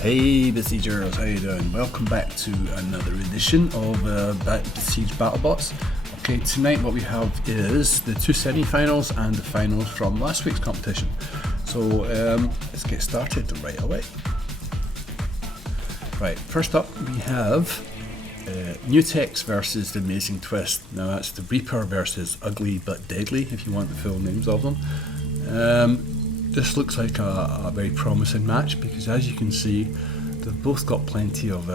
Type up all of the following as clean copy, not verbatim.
Hey Besiegers, how you doing? Welcome back to another edition of Besiege Battle Bots. Okay, tonight what we have is the two semi-finals and the finals from last week's competition. So let's get started right away. Right, first up we have Neutex versus the Amazing Twist. Now that's the Reaper versus Ugly but Deadly, if you want the full names of them. This looks like a very promising match because, as you can see, they've both got plenty of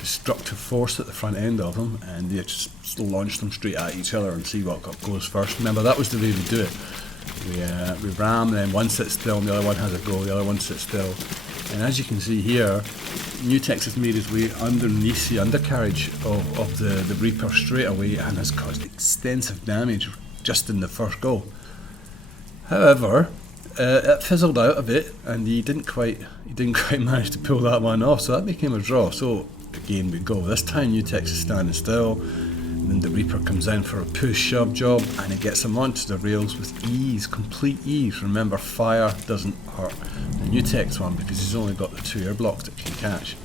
destructive force at the front end of them, and they just launch them straight at each other and see what goes first. Remember, that was the way we do it. We ram, then one sits still and the other one has a go, the other one sits still. And as you can see here, Neutex has made his way underneath the undercarriage of the Reaper straight away and has caused extensive damage just in the first go. However, it fizzled out a bit and he didn't quite manage to pull that one off, so that became a draw. So again we go. This time Neutex is standing still, and then the Reaper comes in for a push shove job and he gets him onto the rails with ease, complete ease. Remember, fire doesn't hurt the Neutex one because he's only got the two air blocks that can catch.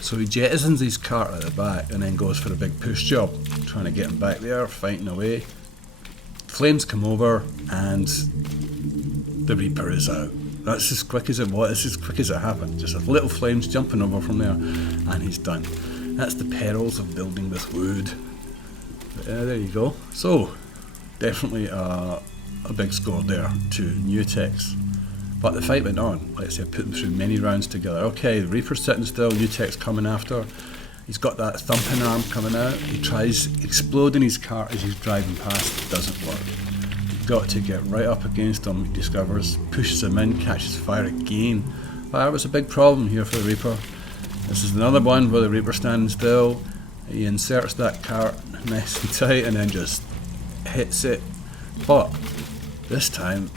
So he jettisons his cart at the back and then goes for a big push job, trying to get him back there, fighting away. Flames come over and the Reaper is out. That's as quick as it was. It's as quick as it happened. Just a little flames jumping over from there and he's done. That's the perils of building with wood. But, there you go. So definitely a big score there to Neutex. But the fight went on. Like I said, put them through many rounds together. Okay, the Reaper's sitting still, Neutex coming after. He's got that thumping arm coming out. He tries exploding his cart as he's driving past. It doesn't work. You've got to get right up against him, he discovers, pushes him in, catches fire again. Fire was a big problem here for the Reaper. This is another one where the Reaper's standing still. He inserts that cart nice and tight and then just hits it. But this time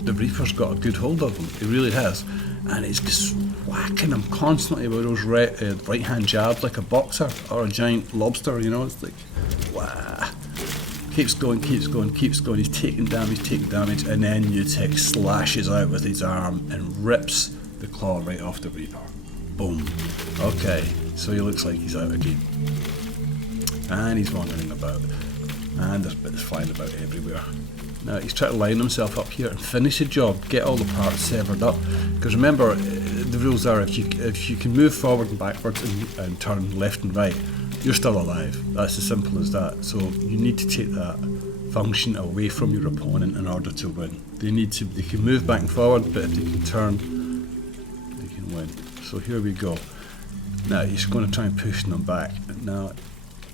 the Reaper's got a good hold of him. He really has. And he's just whacking him constantly with those right hand jabs like a boxer or a giant lobster, you know. It's like, wow. Keeps going, keeps going, keeps going. He's taking damage, and then Neutex slashes out with his arm and rips the claw right off the Reaper. Boom. Okay, so he looks like he's out again. And he's wandering about. And there's bits flying about everywhere. Now he's trying to line himself up here and finish the job, get all the parts severed up. Because remember, the rules are if you can move forward and backwards and turn left and right, you're still alive. That's as simple as that. So you need to take that function away from your opponent in order to win. They can move back and forward, but if they can turn, they can win. So here we go. Now he's going to try and push them back. Now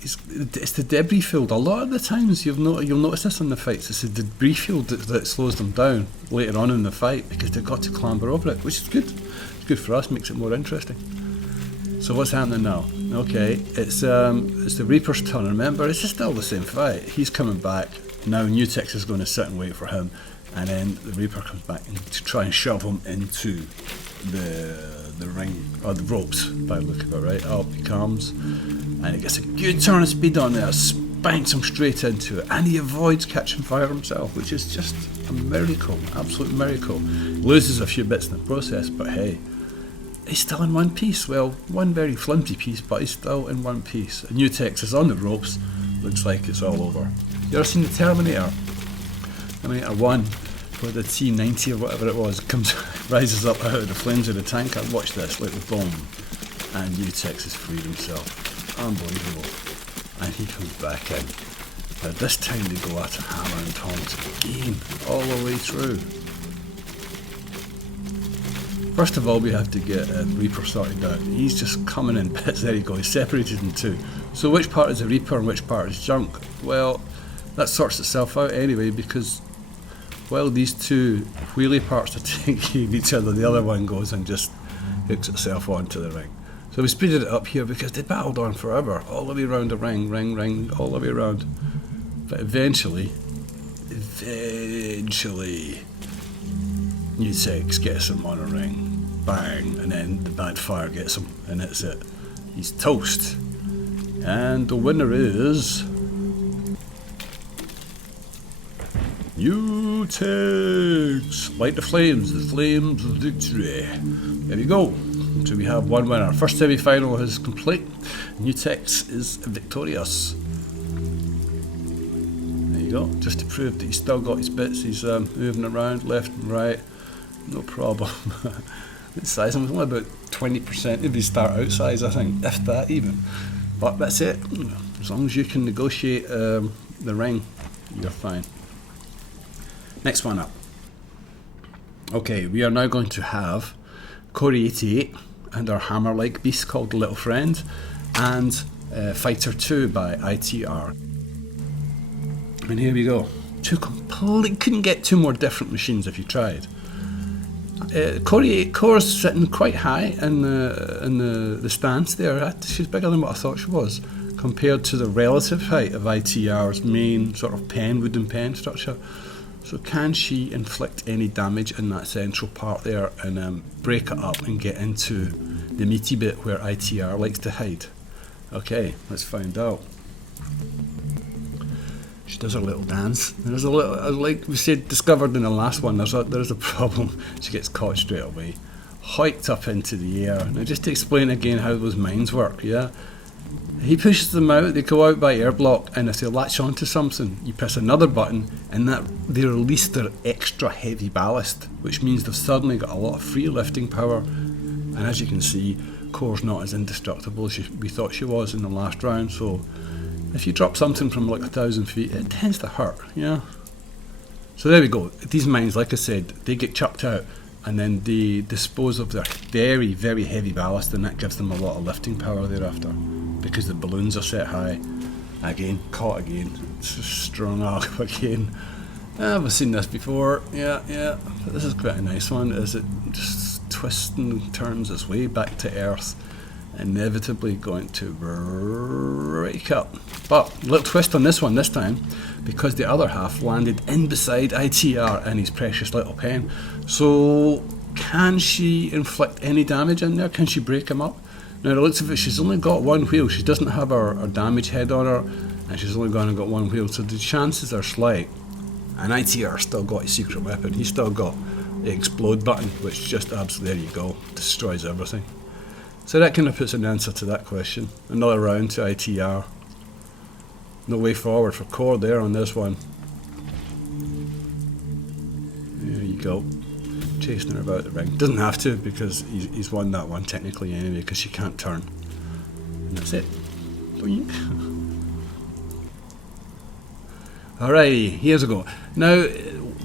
it's the debris field. A lot of the times you'll notice this in the fights. It's the debris field that slows them down later on in the fight because they've got to clamber over it, which is good. It's good for us, makes it more interesting. So what's happening now? Okay, it's the Reaper's turn. Remember, it's still the same fight. He's coming back. Now Neutex is going to sit and wait for him, and then the Reaper comes back to try and shove him into the ring, or the ropes by the look of it, right? Up he comes, and he gets a good turn of speed on there, spanks him straight into it, and he avoids catching fire himself, which is just a miracle, absolute miracle. Loses a few bits in the process, but hey, he's still in one piece. Well, one very flimsy piece, but he's still in one piece. And Neutex is on the ropes, looks like it's all over. You ever seen the Terminator 1, where the T-90 or whatever it was rises up out of the flames of the tanker? Watch this, like the bomb, and Neutex has freed himself. Unbelievable. And he comes back in. But this time they go at a hammer and tongs again, all the way through. First of all, we have to get Reaper sorted out. He's just coming in bits. There you go, he's separated in two. So which part is the Reaper and which part is junk? Well, that sorts itself out anyway, because while these two wheelie parts are taking each other, the other one goes and just hooks itself onto the ring. So we speeded it up here because they battled on forever, all the way around the ring, all the way around. But eventually, Neutex gets him on a ring, bang, and then the bad fire gets him, and that's it. He's toast. And the winner is Neutex. Neutex! Light the flames of victory. There we go. So we have one winner. First semi-final is complete. Neutex is victorious. There you go. Just to prove that he's still got his bits. He's moving around left and right. No problem. His size is only about 20% of his start out size, I think, if that even. But that's it. As long as you can negotiate the ring, you're fine. Next one up. Okay, we are now going to have Core88 and our hammer-like beast called Little Friend, and Fighter 2 by ITR. And here we go. Couldn't get two more different machines if you tried. Core's sitting quite high in the stance there. She's bigger than what I thought she was, compared to the relative height of ITR's main sort of wooden pen structure. So can she inflict any damage in that central part there and break it up and get into the meaty bit where ITR likes to hide? Okay, let's find out. She does her little dance. There's a little, like we said, discovered in the last one, there's a problem. She gets caught straight away, hiked up into the air. Now just to explain again how those mines work, yeah? He pushes them out, they go out by air block, and if they latch onto something, you press another button and that they release their extra heavy ballast, which means they've suddenly got a lot of free lifting power. And as you can see, Core's not as indestructible as we thought she was in the last round, so if you drop something from like 1,000 feet, it tends to hurt, yeah? So there we go. These mines, like I said, they get chucked out and then they dispose of their very, very heavy ballast, and that gives them a lot of lifting power thereafter because the balloons are set high. Again, caught again. It's strung up again. I've seen this before, yeah. But this is quite a nice one. Is it just twists and turns its way back to Earth, inevitably going to break up. But a little twist on this one this time, because the other half landed in beside ITR in his precious little pen. So can she inflict any damage in there? Can she break him up? Now the looks of it, she's only got one wheel. She doesn't have her damage head on her, and she's only got one wheel, so the chances are slight. And ITR still got his secret weapon. He's still got the explode button, which just absolutely, there you go, destroys everything. So that kind of puts an answer to that question. Another round to ITR. No way forward for Core there on this one. There you go. Chasing her about the ring. Doesn't have to, because he's won that one technically anyway, because she can't turn. And that's it. Boink. Alrighty, here's a go. Now,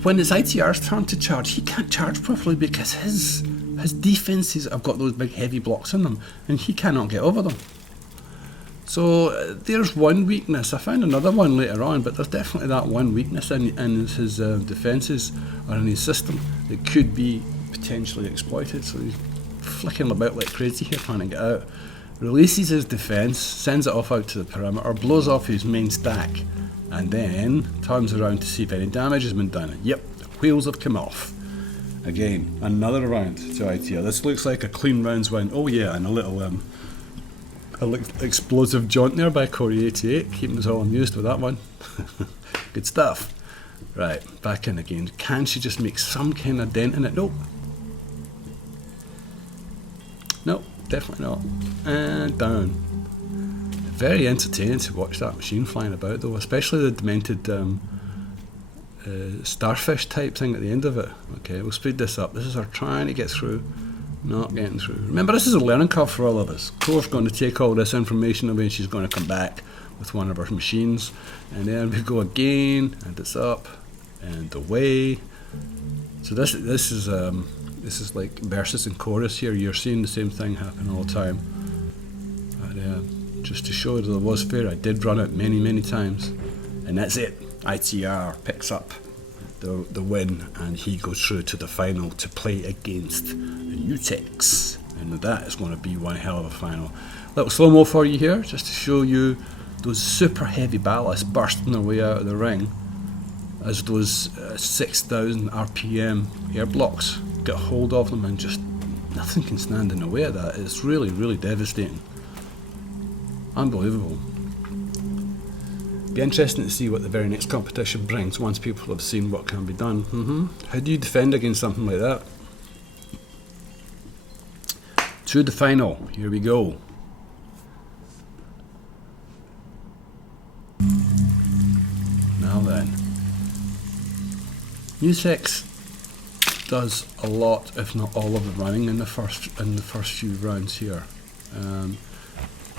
when it's ITR's turn to charge, he can't charge properly because his defences have got those big heavy blocks in them, and he cannot get over them. So there's one weakness. I found another one later on, but there's definitely that one weakness in his defences or in his system that could be potentially exploited. So he's flicking about like crazy here trying to get out. Releases his defence, sends it off out to the perimeter, blows off his main stack, and then turns around to see if any damage has been done. Yep, the wheels have come off. Again, another round to ITR. This looks like a clean rounds win. Oh yeah, and a little explosive jaunt there by Core88, keeping us all amused with that one. Good stuff. Right, back in again. Can she just make some kind of dent in it? Nope. Nope, definitely not. And down. Very entertaining to watch that machine flying about though, especially the demented starfish type thing at the end of it. Okay, we'll speed this up. This is her trying to get through, not getting through. Remember, this is a learning curve for all of us. Core's going to take all this information away and she's going to come back with one of her machines, and then we go again, and it's up and away. So this is like versus and chorus here. You're seeing the same thing happen all the time. But, just to show that it was fair, I did run it many times, and that's it. ITR picks up the win, and he goes through to the final to play against Neutex, and that is going to be one hell of a final. Little slow-mo for you here, just to show you those super heavy ballast bursting their way out of the ring as those 6,000 RPM air blocks get hold of them, and just nothing can stand in the way of that. It's really devastating. Unbelievable. Be interesting to see what the very next competition brings once people have seen what can be done. How do you defend against something like that? To the final, here we go. Now then, Neutex does a lot, if not all, of the running in the first few rounds here.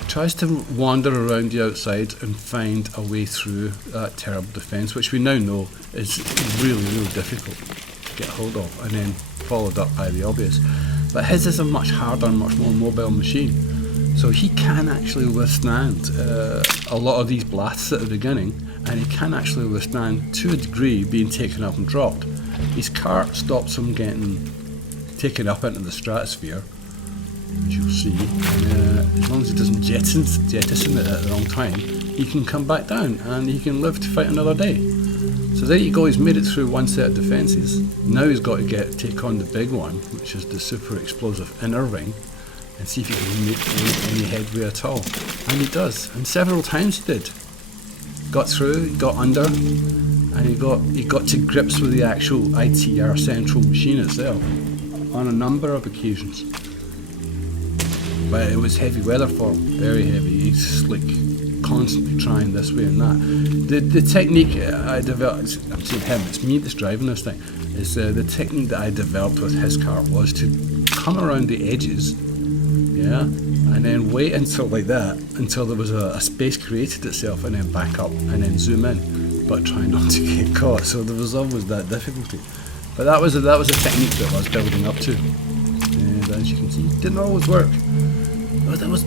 Tries to wander around the outside and find a way through that terrible defence, which we now know is really, really difficult to get hold of, and then followed up by the obvious. But his is a much harder and much more mobile machine, so he can actually withstand a lot of these blasts at the beginning, and he can actually withstand, to a degree, being taken up and dropped. His cart stops him getting taken up into the stratosphere, as you'll see, and as long as he doesn't jettison it at the wrong time, he can come back down and he can live to fight another day. So there you go, he's made it through one set of defences. Now he's got to take on the big one, which is the super explosive inner ring, and see if he can make any headway at all. And he does, and several times he did. Got through, he got under, and he got to grips with the actual ITR central machine itself on a number of occasions. But it was heavy weather for him, very heavy. He's like constantly trying this way and that. The technique I developed, I'm saying him, it's me that's driving this thing, is the technique that I developed with his car was to come around the edges, yeah, and then wait until like that, until there was a space created itself, and then back up and then zoom in, but try not to get caught. So there was always that difficulty. But that was a technique that I was building up to, and as you can see, it didn't always work. But those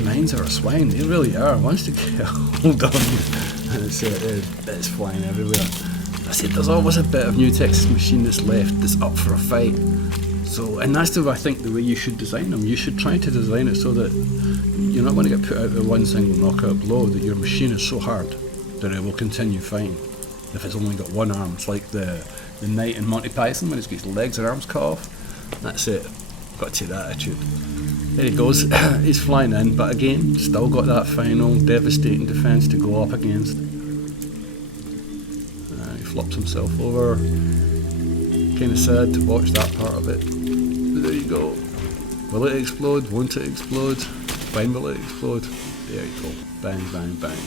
mines are a swine, they really are. Once they get hold of you, and it's flying everywhere. I said there's always a bit of Neutex's machine that's left that's up for a fight. So, and that's I think the way you should design them. You should try to design it so that you're not going to get put out with one single knockout blow, that your machine is so hard that it will continue fighting. If it's only got one arm, it's like the knight in Monty Python when he's got his legs and arms cut off. That's it. Got to take that attitude. There he goes, he's flying in, but again, still got that final devastating defence to go up against. He flops himself over. Kind of sad to watch that part of it. But there you go. Will it explode? Won't it explode? When will it explode? There you go. Bang, bang, bang.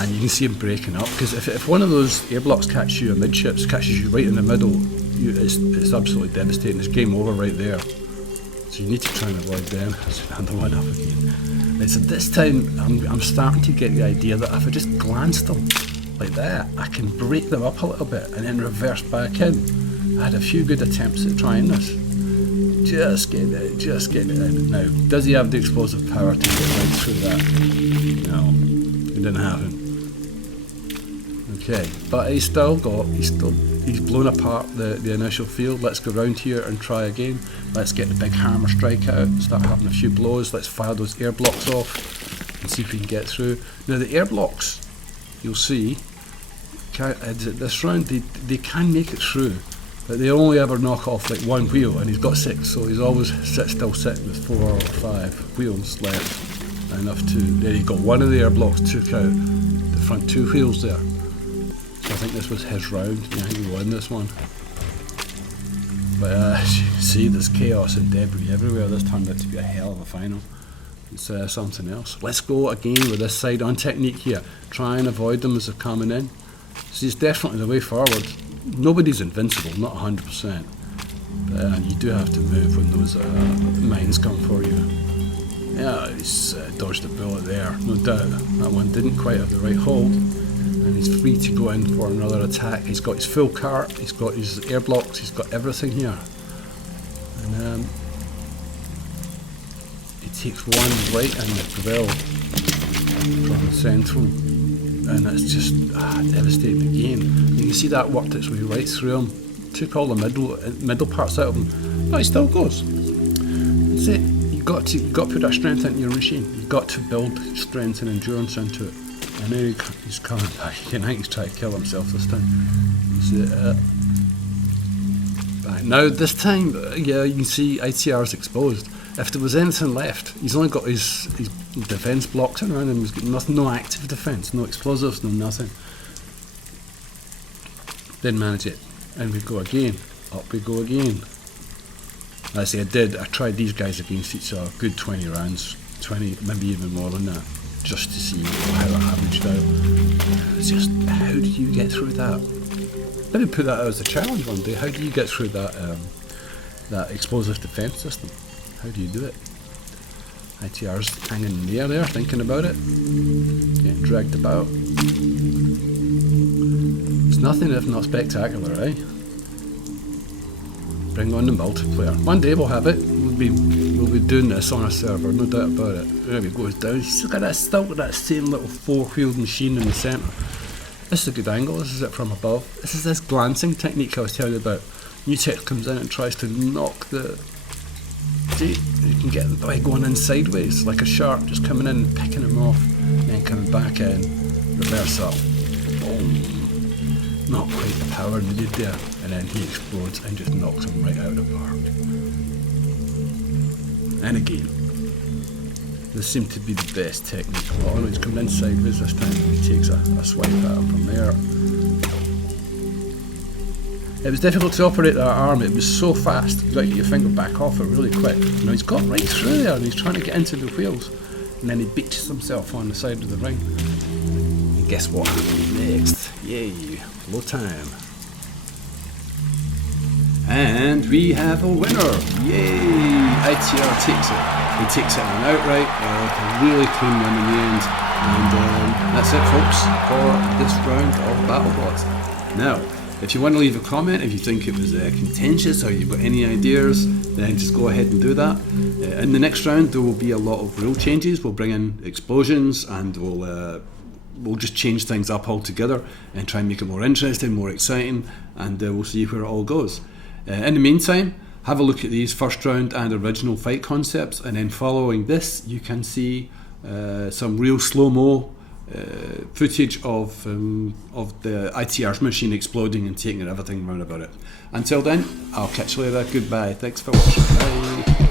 And you can see him breaking up, because if one of those air blocks catches you amidships, catches you right in the middle, it's absolutely devastating. It's game over right there. So you need to try and avoid them. Another one up again. And so this time I'm starting to get the idea that if I just glance them like that, I can break them up a little bit and then reverse back in. I had a few good attempts at trying this. Just getting it in. Now, does he have the explosive power to get right through that? No, it didn't happen. Okay, but he's blown apart the initial field. Let's go round here and try again. Let's get the big hammer strike out, start having a few blows. Let's fire those air blocks off and see if we can get through. Now the air blocks, you'll see, this round they can make it through, but they only ever knock off like one wheel, and he's got 6, so he's always still sitting with 4 or 5 wheels left. Enough to, there you go, one of the air blocks took out the front 2 wheels there. I think this was his round. Yeah, I think he won this one. But as you can see, there's chaos and debris everywhere. This turned out to be a hell of a final. It's something else. Let's go again with this side on technique here. Try and avoid them as they're coming in. See, it's definitely the way forward. Nobody's invincible, not 100%. But you do have to move when those mines come for you. Yeah, he's dodged a bullet there, no doubt. That one didn't quite have the right hold. And he's free to go in for another attack. He's got his full cart, he's got his air blocks, he's got everything here. And he takes one right in the grill from central, and it's just devastating again. You can see that worked its way right through him, took all the middle parts out of him, but he still goes. That's it. You've got to put that strength into your machine. You've got to build strength and endurance into it. And now he's coming back again. I think he's trying to kill himself this time. Right, now this time, yeah, you can see ITR is exposed. if there was anything left, he's only got his defence blocks around him. He's got nothing, no active defence, no explosives, no nothing. Didn't manage it. And we go again. Up we go again. I say I tried these guys against each other, good 20 rounds, 20, maybe even more than that, just to see how it averaged out. It's just, how do you get through that? Maybe put that out as a challenge one day. How do you get through that that explosive defence system? How do you do it? ITR's hanging in the air there, thinking about it, getting dragged about. It's nothing if not spectacular, eh? Bring on the multiplayer. One day we'll have it. We'll be doing this on a server, no doubt about it. There he goes down. Look at that, still got that same little four-wheeled machine in the centre. This is a good angle. This is it from above. This is this glancing technique I was telling you about. Neutex comes in and tries to knock the. See, you can get by going in sideways like a shark, just coming in and picking him off, and then coming back in, reverse up. Boom. Not quite the power needed there, and then he explodes and just knocks him right out of the park. And again, this seemed to be the best technique. Well, he's coming in sideways this time, and he takes a swipe at him from there. It was difficult to operate that arm. It was so fast. You got to get your finger back off it really quick. Now he's got right through there, and he's trying to get into the wheels, and then he beaches himself on the side of the ring. And guess what happens next? Yay! Low time. And we have a winner! Yay! ITR takes it. He takes it on outright. A really clean win in the end. And that's it, folks, for this round of BattleBots. Now, if you want to leave a comment, if you think it was contentious or you've got any ideas, then just go ahead and do that. In the next round, there will be a lot of rule changes. We'll bring in explosions, and we'll just change things up altogether and try and make it more interesting, more exciting, and we'll see where it all goes. In the meantime, have a look at these first round and original fight concepts, and then following this you can see some real slow-mo footage of the ITR's machine exploding and taking everything around about it. Until then, I'll catch you later. Goodbye. Thanks for watching. Bye.